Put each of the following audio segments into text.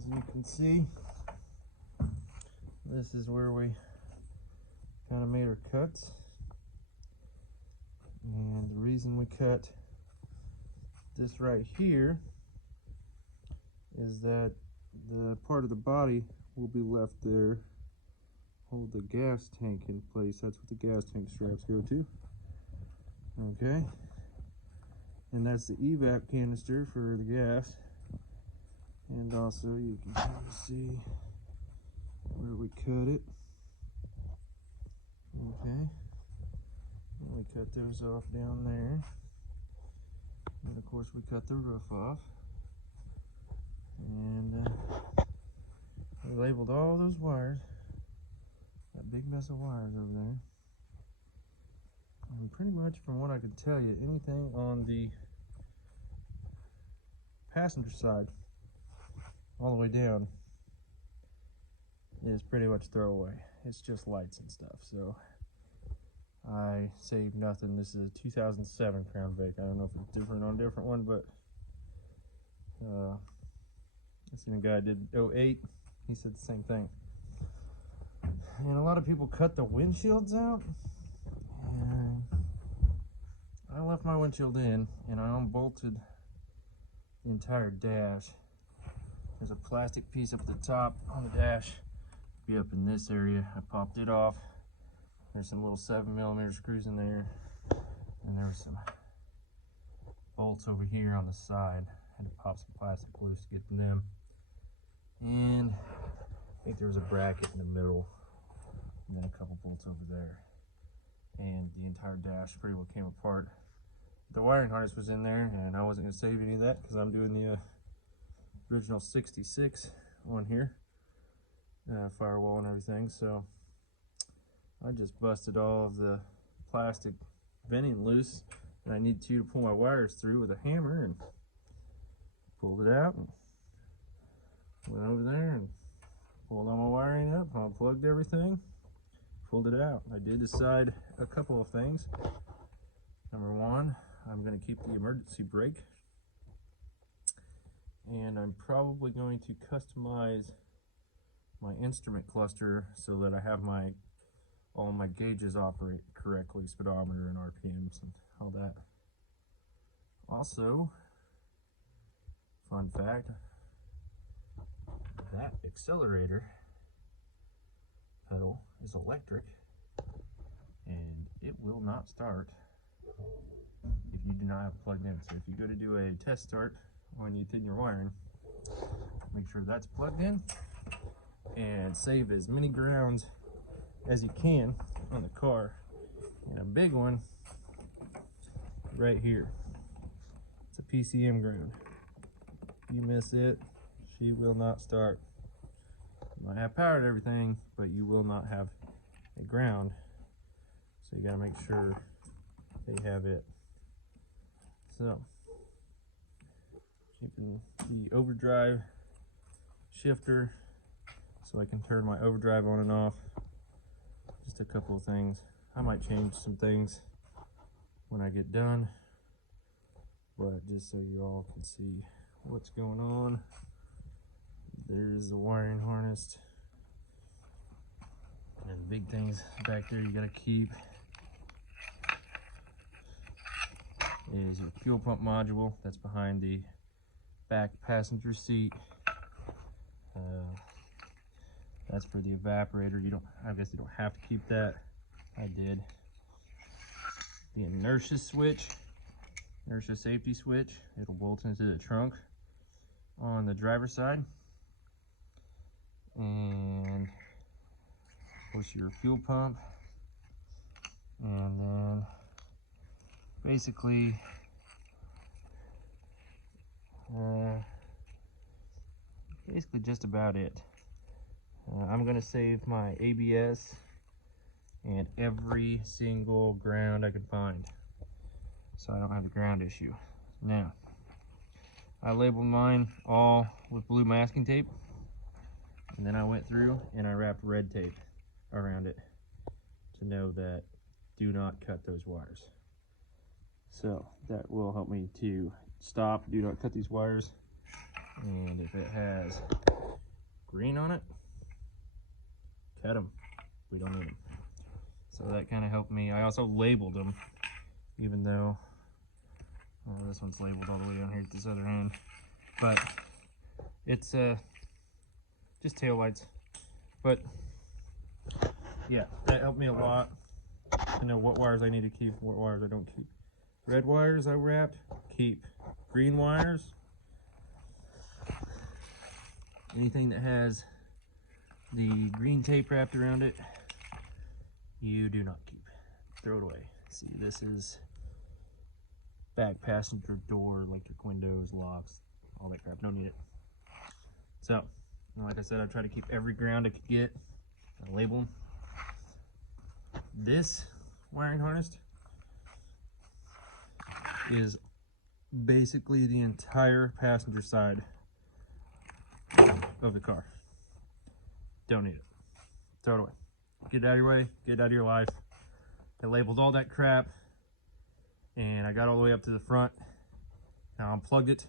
As you can see, this is where we kind of made our cuts. And the reason we cut this right here is that the part of the body will be left there, hold the gas tank in place. That's what the gas tank straps go to. Okay, and that's the evap canister for the gas. And also you can kind of see where we cut it. Okay, and we cut those off down there. And of course we cut the roof off. And we labeled all those wires, that big mess of wires over there. And pretty much from what I can tell you, anything on the passenger side all the way down is pretty much throwaway. It's just lights and stuff. So I saved nothing. This is a 2007 Crown Vic. I don't know if it's different on a different one, but I seen a guy did 08. He said the same thing. And a lot of people cut the windshields out. And I left my windshield in, and I unbolted the entire dash. There's a plastic piece up at the top on the dash. Be up in this area. I popped it off. There's some little 7mm screws in there, and there was some bolts over here on the side. Had to pop some plastic loose to get them. And I think there was a bracket in the middle, and then a couple bolts over there. And the entire dash pretty well came apart. The wiring harness was in there, and I wasn't going to save any of that because I'm doing the original 66 on here, firewall and everything. So I just busted all of the plastic venting loose, and I need to pull my wires through with a hammer, and pulled it out and went over there and pulled all my wiring up, unplugged everything, pulled it out. I did decide a couple of things. Number one, I'm going to keep the emergency brake, and I'm probably going to customize my instrument cluster so that I have all my gauges operate correctly, speedometer and RPMs and all that. Also, fun fact, that accelerator pedal is electric, and it will not start if you do not have it plugged in. So if you go to do a test start when you thin your wiring, make sure that's plugged in, and save as many grounds as you can on the car. And a big one right here, it's a PCM ground. You miss it, she will not start. You might have power to everything, but you will not have a ground. So you gotta make sure they have it. So, keeping the overdrive shifter so I can turn my overdrive on and off. Just a couple of things. I might change some things when I get done, but just so you all can see what's going on. There's the wiring harness, and the big things back there you gotta keep is your fuel pump module. That's behind the back passenger seat. That's for the evaporator. I guess you don't have to keep that. I did. The inertia switch, inertia safety switch, it'll bolt into the trunk on the driver's side. And of course your fuel pump, and then basically just about it. I'm going to save my ABS and every single ground I can find, so I don't have a ground issue. Now, I labeled mine all with blue masking tape, and then I went through and I wrapped red tape around it to know that do not cut those wires. So that will help me to stop, do not cut these wires, And if it has green on it, cut them. We don't need them. So that kind of helped me. I also labeled them, even though this one's labeled all the way down here at this other end. But it's just tail lights. But yeah, that helped me a lot to know what wires I need to keep, what wires I don't keep. Red wires I wrap, keep. Green wires, anything that has the green tape wrapped around it, you do not keep. Throw it away. See, this is back passenger door, electric windows, locks, all that crap. Don't need it. So, like I said, I try to keep every ground I could get. I label them. This wiring harness is basically the entire passenger side of the car. Don't need it. Throw it away. Get it out of your way. Get it out of your life. I labeled all that crap, and I got all the way up to the front. And I unplugged it,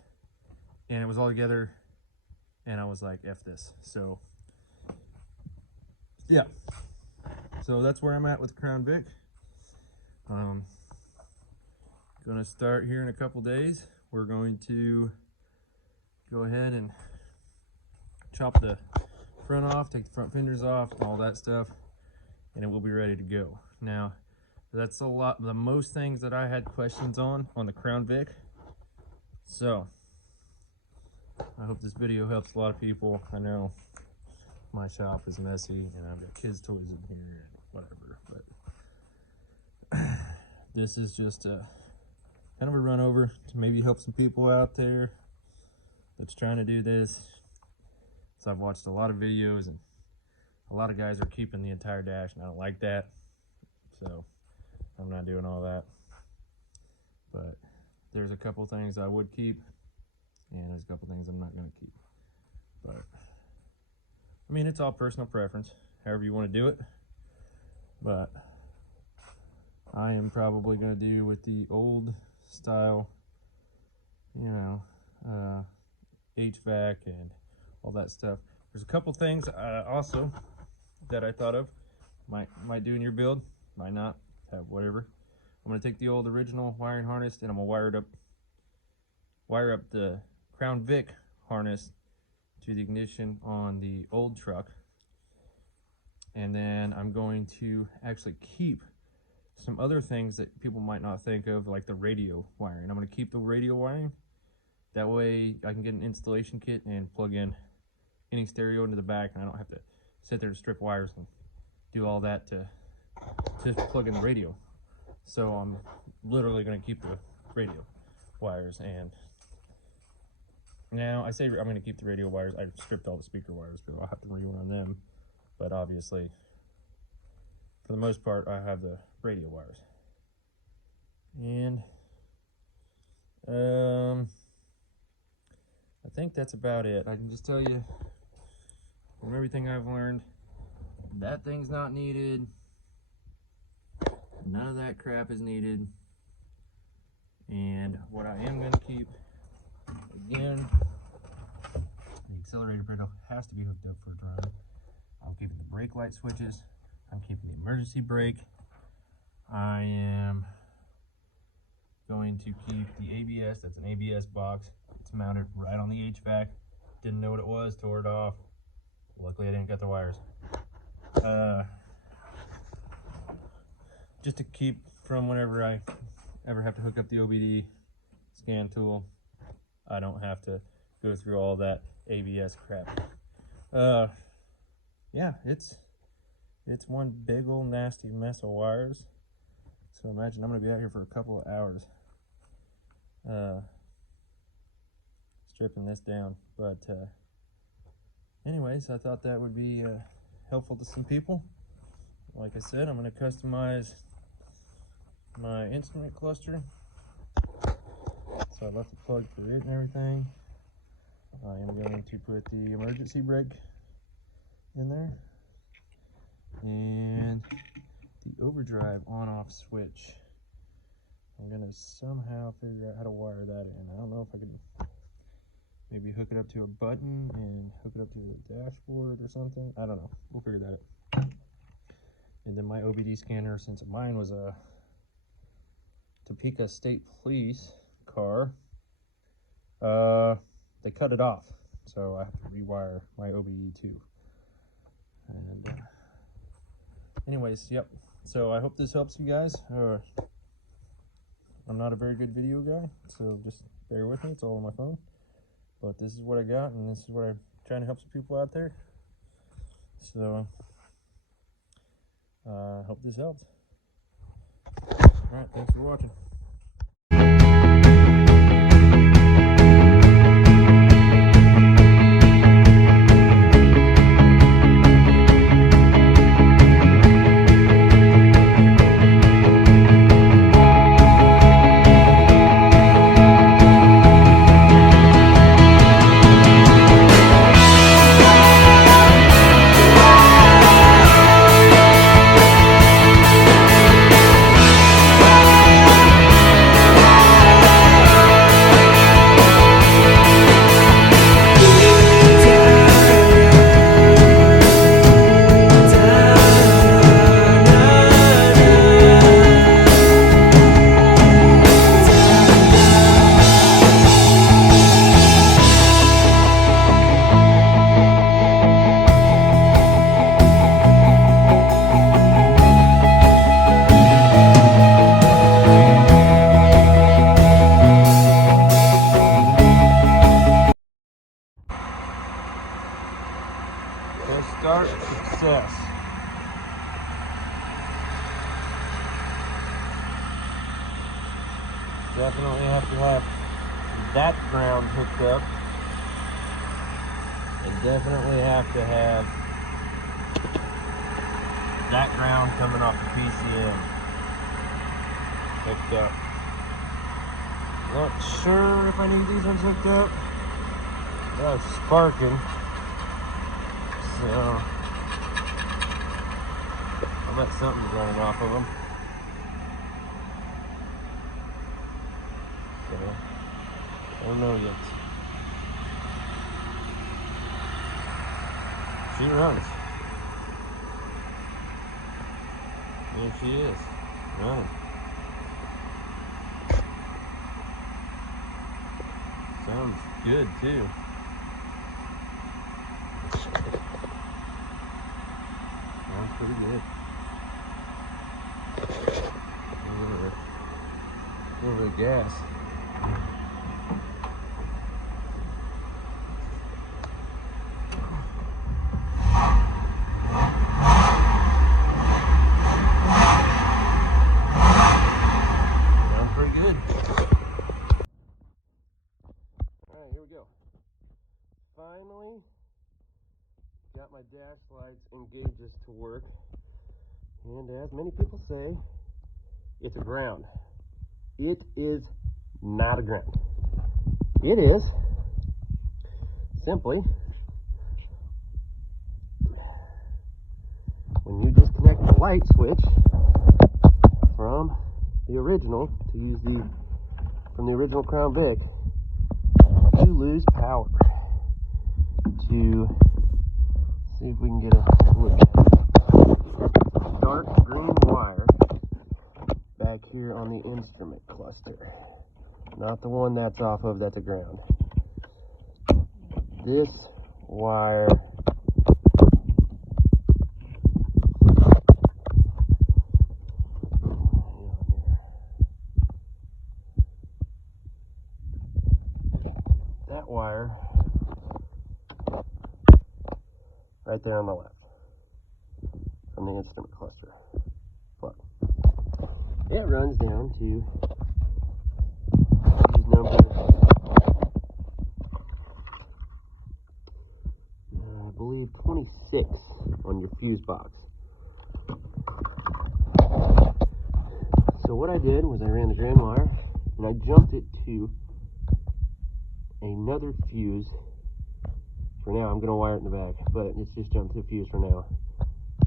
and it was all together, and I was like, F this. So, yeah. So that's where I'm at with the Crown Vic. Gonna start here in a couple days. We're going to go ahead and chop the front off, take the front fenders off, all that stuff, and it will be ready to go. Now, that's the most things that I had questions on the Crown Vic. So, I hope this video helps a lot of people. I know my shop is messy, and I've got kids' toys in here and whatever, but this is just a kind of a run over to maybe help some people out there that's trying to do this. So I've watched a lot of videos, and a lot of guys are keeping the entire dash, and I don't like that. So I'm not doing all that. But there's a couple things I would keep, and there's a couple things I'm not going to keep. But I mean, it's all personal preference, however you want to do it. But I am probably going to do with the old style, you know, HVAC and all that stuff. There's a couple things also that I thought of. Might do in your build, might not, have whatever. I'm going to take the old original wiring harness, and I'm going to wire up the Crown Vic harness to the ignition on the old truck. And then I'm going to actually keep some other things that people might not think of, like the radio wiring. I'm going to keep the radio wiring. That way I can get an installation kit and plug in any stereo into the back, and I don't have to sit there to strip wires and do all that to plug in the radio. So I'm literally going to keep the radio wires. And now I say I'm going to keep the radio wires. I've stripped all the speaker wires, but I'll have to rerun them. But obviously, for the most part, I have the radio wires. And I think that's about it. I can just tell you from everything I've learned, that thing's not needed. None of that crap is needed. And what I am going to keep, again, the accelerator pedal has to be hooked up for a drone. I'm keeping the brake light switches. I'm keeping the emergency brake. I am going to keep the ABS. That's an ABS box. It's mounted right on the HVAC. Didn't know what it was, tore it off. Luckily I didn't cut the wires. Just to keep from whenever I ever have to hook up the OBD scan tool, I don't have to go through all that ABS crap. Yeah, it's one big old nasty mess of wires. So imagine I'm going to be out here for a couple of hours stripping this down. But anyways, I thought that would be helpful to some people. Like I said, I'm going to customize my instrument cluster. So I left the plug for it and everything. I am going to put the emergency brake in there, and the overdrive on-off switch. I'm gonna somehow figure out how to wire that in. I don't know if I can Maybe hook it up to a button and hook it up to the dashboard or something. I don't know. We'll figure that out. And then my OBD scanner, since mine was a Topeka State Police car, they cut it off. So I have to rewire my OBD too. And anyways, yep. So I hope this helps you guys. I'm not a very good video guy, so just bear with me. It's all on my phone. But this is what I got, and this is what I'm trying to help some people out there. So, I hope this helped. Alright, thanks for watching. Start success. Definitely have to have that ground hooked up, and definitely have to have that ground coming off the PCM hooked up. Not sure if I need these ones hooked up. That's sparking. So, I bet something's running off of them. So, I don't know yet. She runs. There she is, running. Sounds good too. Sounds pretty good. A little bit of gas. Sounds pretty good. Alright, here we go. Finally got my dash lights and gauges to work, and as many people say, it's a ground. It is not a ground. It is simply when you disconnect the light switch from the original, to use from the original Crown Vic, you lose power. To see if we can get a look at it. Dark green wire back here on the instrument cluster. Not the one that's off of, that's a ground. This wire that wire right there on the left from the instrument cluster plug. It runs down to these numbers, I believe 26 on your fuse box. So what I did was I ran the ground wire and I jumped it to another fuse. For now, I'm going to wire it in the back, but it's just jumped to a fuse for now.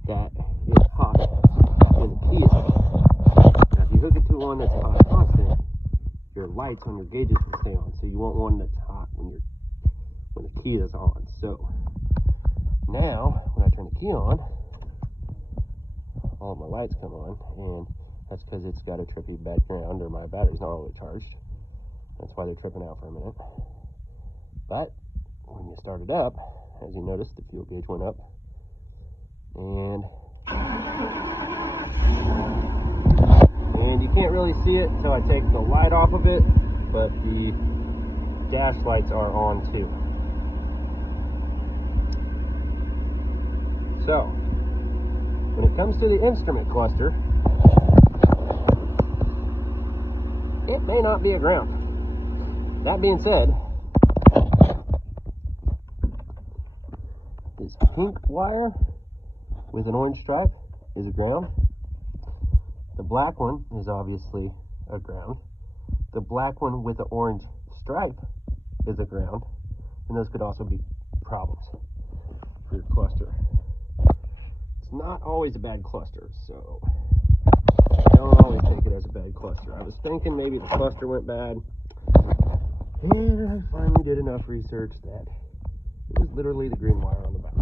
That is hot, and the key is hot. Now, if you hook it to one that's hot constant, your lights on your gauges will stay on. So you want one that's hot when you're when the key is on. So now when I turn the key on, all of my lights come on, and that's because it's got a trippy background, or my battery's not all the way charged. That's why they're tripping out for a minute. But when you start it up, as you notice, the fuel gauge went up, and you can't really see it until I take the light off of it, but the dash lights are on too. So when it comes to the instrument cluster, it may not be a ground. That being said, this pink wire with an orange stripe is a ground. The black one is obviously a ground. The black one with the orange stripe is a ground. And those could also be problems for your cluster. It's not always a bad cluster, so don't always take it as a bad cluster. I was thinking maybe the cluster went bad, and I finally did enough research that it was literally the green wire on the back.